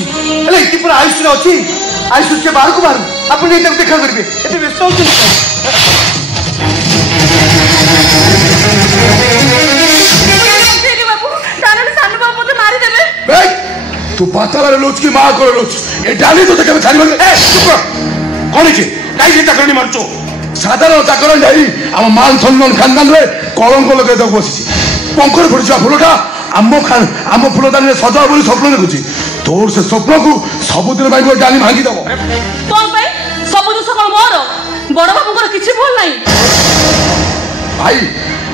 अच्छी हेले इति पर आयुष अच्छी आयुष के बाहर को बाहर आप देखा करेंगे एते व्यस्त होते तू पाताल लोच की माँ को लोच ये डाली तो देखे छाड़ी बंद ए चुप कौन है काई जे चाकरनी मारचो साधारण चाकरन जाई हम मान सम्मान खानदान रे कलंक लगे तो बसिछि पंखर फुटछा फुलटा आम फुलदान रे सजा बोली स्वप्न देखुछि तोर से स्वप्न को सबुदिन भाई डाली भांगी दबो कोन भाई सबुदिन सकल मोर बड़ बाबूकर किछि भूल नाही भाई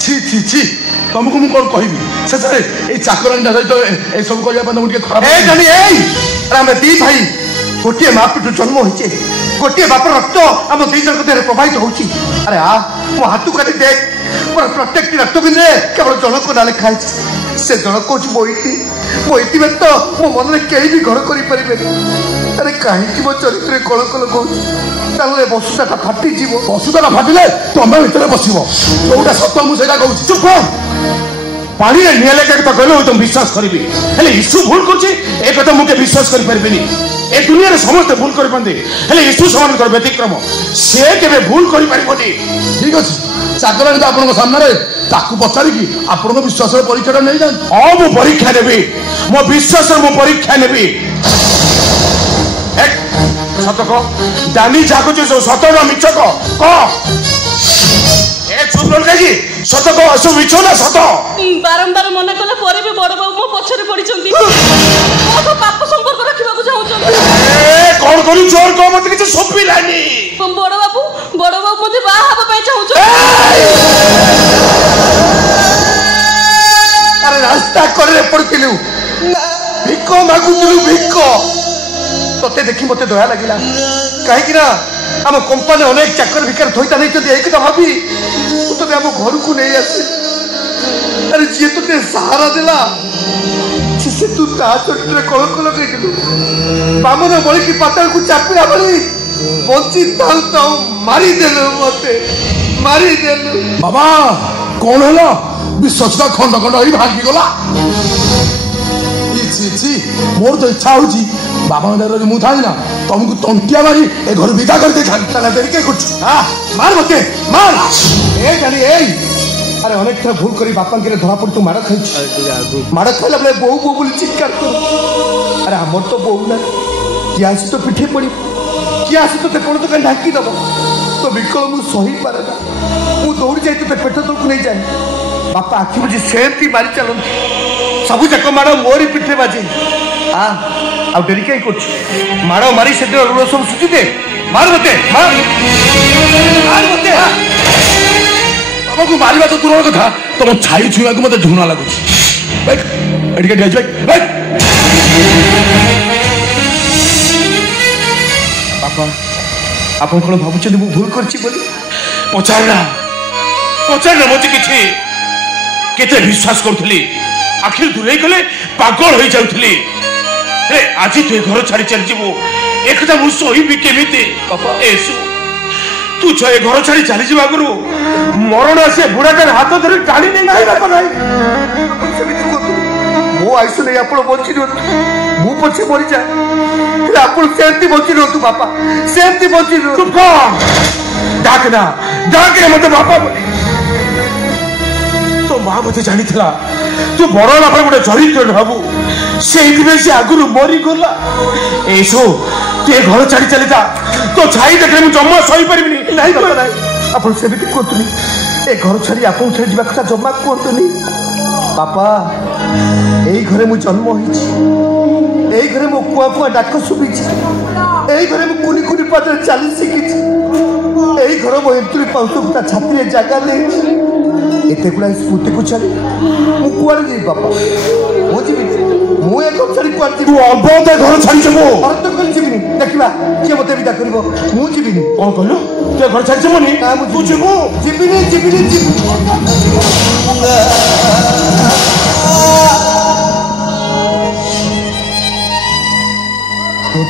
छी छी छी तुमको मु कौन कहबी से सरे ए चाकरन सहित ए सब करिया पन मुके खराब ए जानी ए अरे हम दी भाई गोटे माँ पेट जन्म होइचे गोटे बाप रक्त आम दी जन देह प्रवाहित होउची अरे आ मो हाथ काटी देख पर प्रत्येक रक्त बिंदे केवल जनक ना लिखा है से जनक कोच मोइती में तो मो मन में केही भी घर करि परिबे अरे काहे मो चरित्र कलक लगौची ताले बसुटा फाटी जीव बसुटा फाटिले तमे भितर बसिबो जोटा सत्य मु सेटा कहूची चुप पानी रे निले के तो कहलो तुम विश्वास करिबी हेले यीशु भूल करछि ए कथा मुके विश्वास करि परबेनी ए दुनिया रे समस्त भूल करि पंदे हेले यीशु समान कर व्यतिक्रम से केबे भूल करि परिबोनी ठीक अछि चाकरन तो आपन सामने रे ताकू पचारि की आपन विश्वास रे परीक्षा नै जान ओ मो परीक्षा देबी मो विश्वास रे मो परीक्षा नेबी एक सत को दानी जाको जो सत न मिछ को ए चुप लोल काजी सत को असु मिछ ना सत बारंबार मना कला परे भी बड़ बाबू मो पछरे पड़ी चंती ओ तो पाप संपर्क रखिबा को चाहू चंती ए कोन करू चोर को मत किछ सोपी लानी बड़ बाबू मते बा हबा पय चाहू अरे रास्ता करे पड़तिलु भिको मागुतिलु भिको तोते देखि मते दया लागिला काहे कि ना हम कंपनी अनेक चाकर भिकार थोइता नै चंती एक भाबी तो हम घर को नहीं आसे अरे जी तो सहारा देला से तू ता चरित्र कलक लगेलु बामन बळी की पाताल को चापिला बळी बंची ताऊ ताऊ मारी देलु मते मारी देलु बाबा कौन हला विश्वास का खंड खंड होई भागी गला छी छी मोर तो इच्छा होची बाबा दर मु थाई ना तुमको तंटिया मारी ए घर विदा कर दे खान देरी के कुछ हां मार मते मार ए जानी ए अरे अनेक थर भूल करी बापा के धरा पड़ तू मार खाई मार खाइला बले बहु बहु बोली चित्कार कर अरे हमर तो बहु ना कि आसी तो पिठे पड़ी कि आसी तो ते कोन तो कन ढाकी दबो तो बिकल मु सही पारे ना मु दौड़ जाई तो पेट तो को नहीं जाए बापा आखि बुझी सेमती मारी चलन सबु जक मारो मोरी पिठे बाजे आ आ डेरी के कुछ मारो मारी से रो सब सुची दे मार मते मार मते बाबा को मारिबा तो दूर कथा तुम छाई छुआ को मते झुना लागु बैठ एडिके डेज बैठ पापा आपन कोन भाबुछ मु भूल करछि बोली पचारना मते किछि केते विश्वास करथली आखिर दूरे गले पागल हो जाउथली रे आज तू घर छाड़ी चल जीवो एकटा मु सोईबी केमिते एसु तू छे घर छाड़ी चली जीवा गुरु मरण से बुढ़ाटार हाथ धरि टाणी नै नाही बाप नाही सेमिति को मो आइसु नै आपण बंची रो मु पछे मरि जा रे आपण सेंती बंची रो तू बापा सेंती बंची रो चुप कर डाक मते बापा बोली तो मां मते जानी थला तू बड़ बाप गोटे चरित्र भाबू से आगुरी मरी गला ऐसो तू घर छाड़ी चली जा तो छाई देखले मु जम्मा सही परिबिनी नहीं बाबा नहीं अपन से भी कोतनी ए घर छाड़ी आपन छाड़ी जीवा कथा जम्मा कोतनी पापा एई घरे मु जन्म होईची एई घरे मु कुआ कुआ डाक सुबिची एई घरे मु कुनी कुनी पादर चाली सिकिची एई घर मो एंट्री पाउसुटा छाती रे जागा ले एते गुला स्फूर्ति को चली मु कुआरे जी बापा मो जीवी मु एक छाड़ी कुआरे जी तू अबोते घर छाड़ी जबो और तो कल जीवी देखिबा के मते विदा करबो मु जीवी कोन कहलो ते घर छाड़ी जबोनी तू जीवो जीवी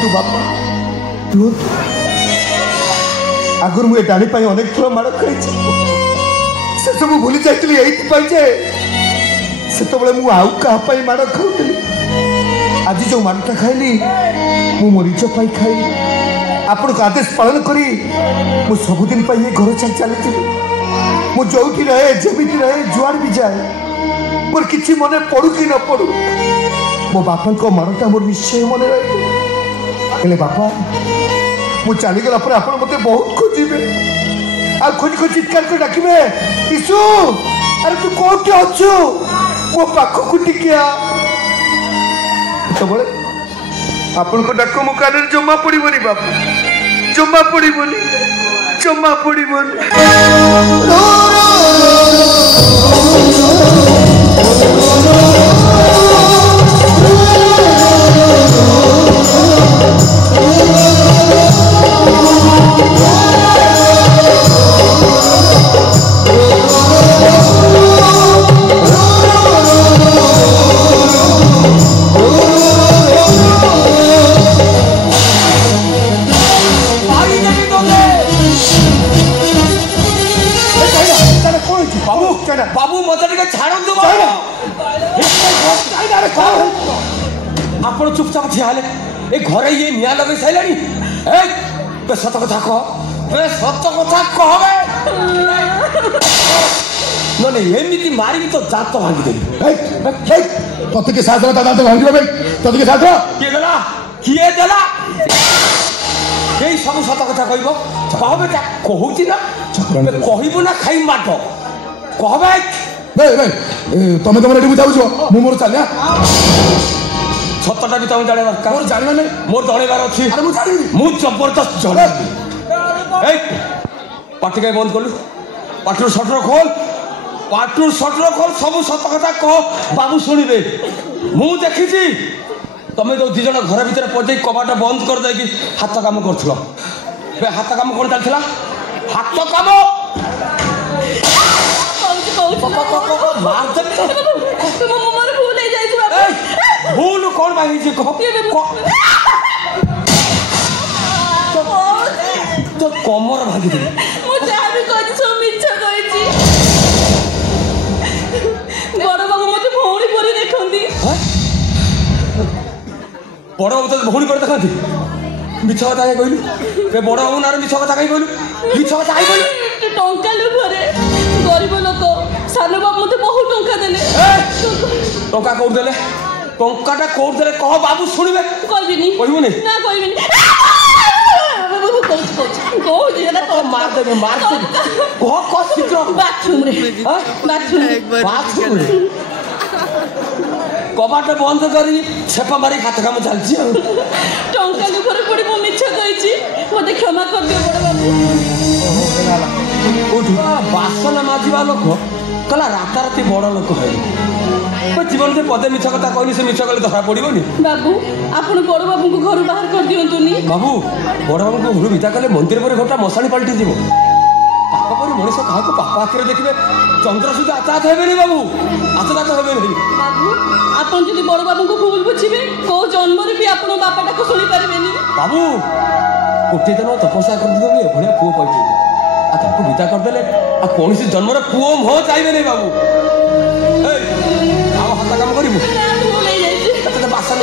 तू बापा तू आगुर मुझे डाणी पाई अनेक थर माड़ खाई से सब भूली जाइए से मु आउ क्या माड़ खाऊली आज जो मानता खाइली मु मोर इज्जत पाई खाई आपण का आदेश पालन करी मु सबुदिन पाई घर छाड़ चली मु जोठी रहे जेमिति रहे जुआड़ भी जाए मोर किछि मने पड़ू कि न पड़ू मो बापा को मारटा मोर निश्चय मने रहे बापा मु चली गला पर आपण मते बहुत खोजिबे आ खोज खोज चित्कार कर डाकिबे ईसु अरे तू कोठी अछु मो पाखो कुटी किया तो बोले आपण को डाको मो कान जम्मा पड़ीबनी बापा जम्मा पड़ीबनी बाबू मत छाड़ आप चुपचाप ठिया ए घर ये निया लगे सारे सत कथा कह सत कथा कह एमती मारी तो दात भांगी तोते के साथ दात भांगी तोते के साथ किए देला सब सत कथा कह बेटा कहूँ ना कहबू ना खाई माट कह तमे तुम एटी बुझाऊ मु मोर चलिया सतटा भी तुम जाने मोर जाना नहीं मोर जड़ेबार अच्छी मु जबरदस्त जड़े पार्टी कहीं बंद कलु पार्टी सटर खोल सब सत कथा कह बाबू शुणे मु देखी तुम जो दिज घर भर पहुंचे कबाट बंद कर दे हाथ काम कर हाथ काम कौन चलता हाथ काम भूल कौन तो कमर भागी बड़ बाबू मत भौणी परी देखती बड़ बाबू तो भौणी पर देखती मिछ कथा कहीं कहलु बड़ बाबू ना मिछ कथा कहीं कहलु मिछ कथा कहीं कहलु टंका लोभरे गरीब लोक सान बाबू मत बहुत टंका देले टंका कौट देले टंकाटा कौट देले कह बाबू शुणवे कहबिनी कहबुनी ना कहबिनी मार देबे कह शीघ्र बाथरूम रे कबाट बंद करी छेपा मारी हाथ काम चलছি टंका लोभरे पड़ी मु मिछ कहिची मते क्षमा कर दियो बड़ बाबू बासन माजिबा लोक कला राताराती बड़ लोक है जीवन से पदे मिछ कथा कहनी से मिछ कले धरा पड़ोनी बाबू आपण बड़ बाबू को घर बाहर कर दियंतुनी बाबू बड़ बाबू को घर विदा कले मंदिर पर घरटा मशाणी पलटि जीव पापा पर मनीष क्या पाप आखिर देखिए चंद्र सुध आचात हेबे बाबू आचात हेबे नहीं बाबू आपण जदि बड़ बाबू को भूल बुझिबे को जन्म रे भी आपण बापाटा को सुनी पारबेनी बाबू कोटे दिन तपस्या कर दियो ए भलिया पुओ पाइछि आ ताको विदा कर देले आ कोनसी जन्म रे पुओ हो चाइबे नहीं बाबू ए आओ हाथ काम करिबू भूल ले जाइछि तो बासन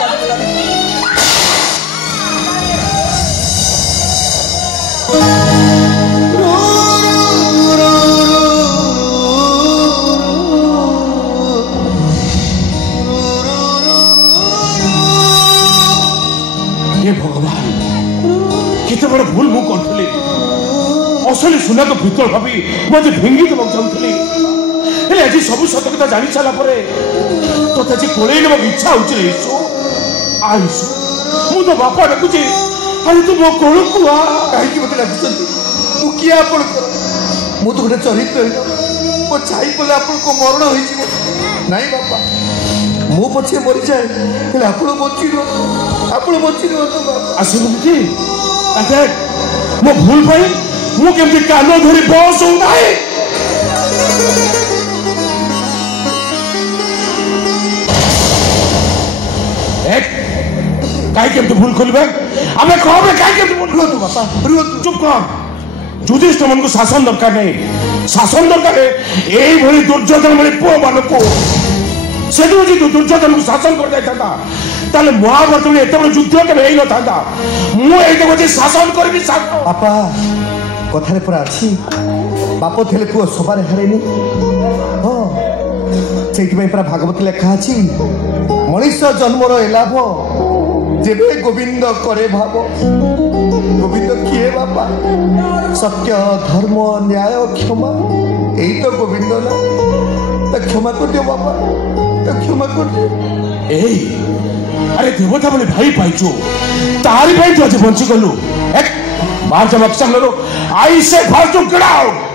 भगवान केते बड़ भूल मु करथले असली सुना तो भीतर भाभी मते भेंगी देबो चाहथले हेले आज सब सत कथा जानि छला परे तोते जे कोळेई नेबो इच्छा होछ रे सो आइस मु तो बापा डकुचे अरे तू मो कोळ को आ काहे की मते लागछंती मु किया आपण मु तो गोटे चरित्र मो छाई पले आपण को मरण होई जीवो नाही बापा मु पछे मरि जाए हेले आपण बची रो तो बापा आसुनती अते मो भूल पाई मु केमती कानो धरी बस हो नाही एक काहे केमती भूल खोलबे हमें कहबे काहे केमती भूल रो तू बापा रो चुप कर युधिष्ठिर मन को शासन दरकार नहीं शासन दरकार एई भली दुर्योधन भली पुओ मानको से दुर्योधन को शासन कर जाता ताले महाभारत में एत बड़ युद्ध के नहीं नथा मु एते बजे शासन करबी बापा कथारे पर अछि बाप थेले पुओ सबारे हरेनी हो सेठी पर भागवत लेखा अछि मनुष्य जन्मर ए लाभ जेबे गोविंद करे भाव गोविंद किए बापा सत्य धर्म न्याय क्षमा यही तो गोविंद ना तो क्षमा कर दियो बापा तो क्षमा कर दियो ए अरे देवता बोले भाई पाइचो तारी भाई तो आज बंची गलु एक मार जब अक्सर लो आई से फालतू गेट आउट